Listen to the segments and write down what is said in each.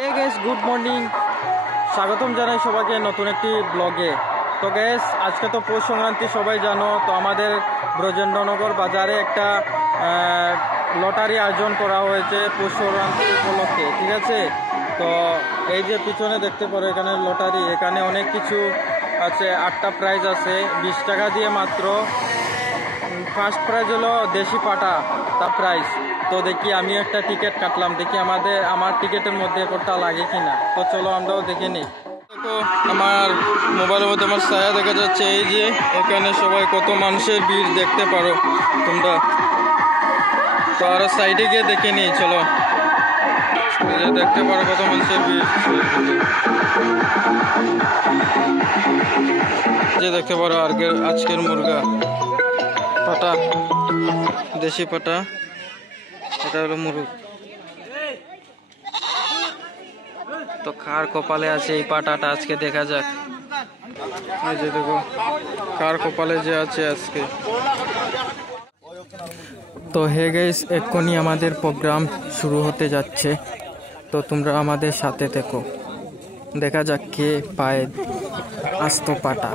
Hey guys, good morning. স্বাগতম জানাই সবাইকে নতুন একটি ব্লগে। তো গাইস, আজকে তো পৌষ সংক্রান্তি, সবাই জানো। তো আমাদের ব্রজেন্দ্রনগর বাজারে একটা লটারি আয়োজন করা হয়েছে পৌষ সংক্রান্তি উপলক্ষে, ঠিক আছে। তো এই যে পিছনে দেখতে পারো, এখানে লটারি, এখানে অনেক কিছু আছে। 8টা প্রাইজ আছে 20 টাকা দিয়ে মাত্র। ফার্স্ট প্রাইজ হলো দেশি পাটা, তার প্রাইজ। তো দেখি আমি একটা টিকিট কাটলাম, দেখি আমার টিকিটের মধ্যে কোনটা লাগে কিনা। তো চলো আমরাও দেখে নিই। দেখো আমার মোবাইলের মধ্যে আমার ছায়া দেখা যাচ্ছে। এই যে এখানে সবাই কত মানুষের ভিড় দেখতে পারো তোমরা। তো আরো সাইডে গিয়ে দেখে নিই, চলো। এই যে দেখতে পারো কত মানুষের ভিড়। যে দেখতে পারো আজকের মুরগা পাটা, দেশি পাটা, এটা হলো মুরগ। তো কার কপালে আছে এই পাটাটা আজকে দেখা যাক। এই যে দেখো কার কপালে যে আছে আজকে। তো হে গাইস, এক্ষুনি আমাদের প্রোগ্রাম শুরু হতে যাচ্ছে। তো তোমরা আমাদের সাথে থেকো, দেখা যাক কে পায় আস্ত পাটা।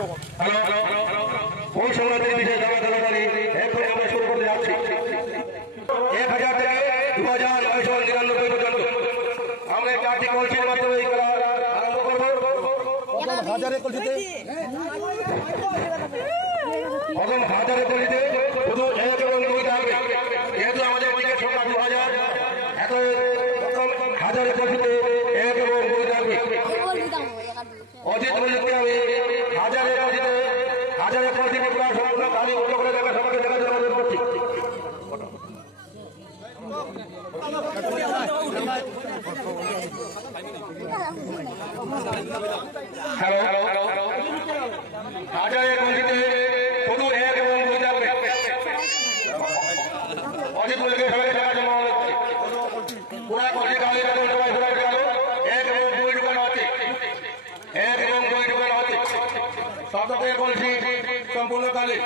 হাজারে কলিতে শুধু এক এবং দুই থাকবে, যেহেতু আমাদের টিকিট সংখ্যা 2000, এত হাজারে কলিতে এক এবং দুই থাকবে। অজিত বলিতে আমি হাজারে কলিতে পুরা সম্পূর্ণ খালি উল্টো করে দেখা সবাইকে দেখা জন্য করছি। হ্যালো, হাজারে কলিতে শুধু এক এবং দুই থাকবে। অজিত বলিতে সবাইকে দেখা জমা হচ্ছে। পুরা কলি খালি এখন সবাই সবাই গেল। এক এবং দুই ঢুকানো হচ্ছে, এক এবং দুই ঢুকানো হচ্ছে। শতকের কলসি সম্পূর্ণ খালি,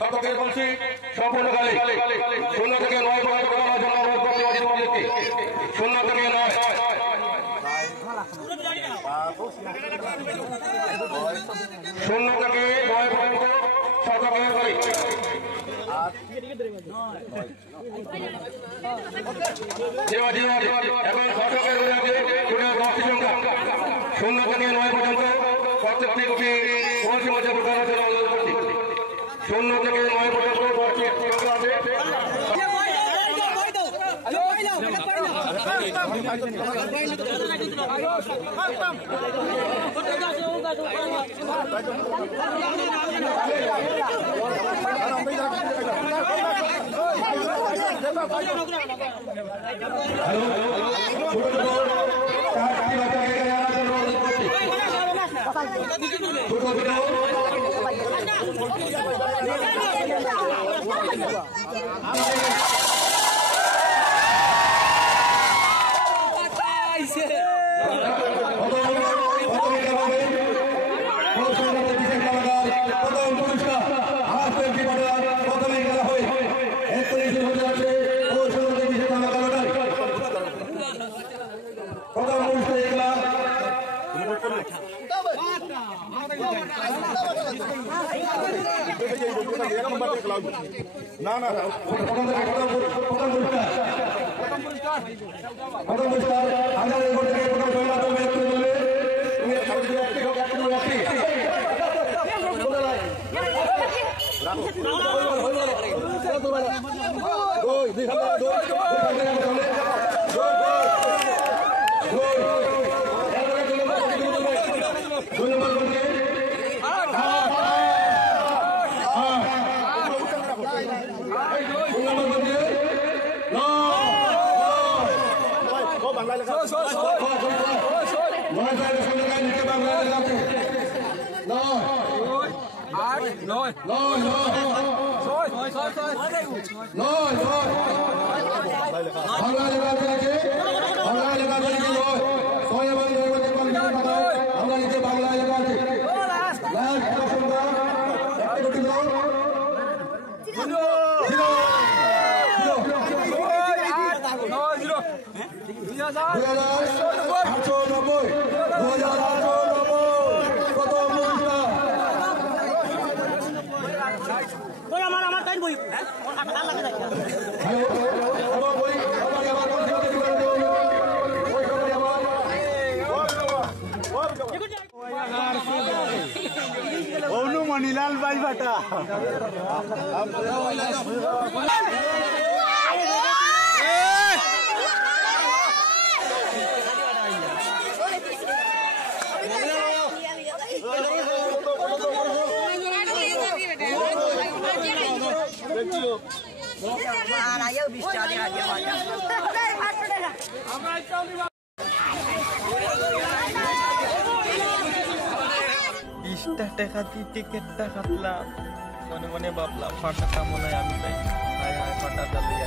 শতকের কলসি সম্পূর্ণ খালি। 0 থেকে 9 পর্যন্ত করার জন্য অনুরোধ করছি অজিত বলিতে। 0 থেকে 9। এখন শতকের বিভাগে 10টি সংখ্যা 0 থেকে 9 পর্যন্ত প্রত্যেকটি কোটি কলসি মধ্যে ঢোকানোর জন্য অনুরোধ করছি। 0 থেকে 9 পর্যন্ত 10টি সংখ্যা আছে। না না লাল বাই বাটা বিশটা টাকা দিয়ে টিকিটটা কাটলাম, মনে মনে ভাবলাম ফাটাটা মনে হয় আমি পাই। হায় হায়, ফাটাটা দিয়ে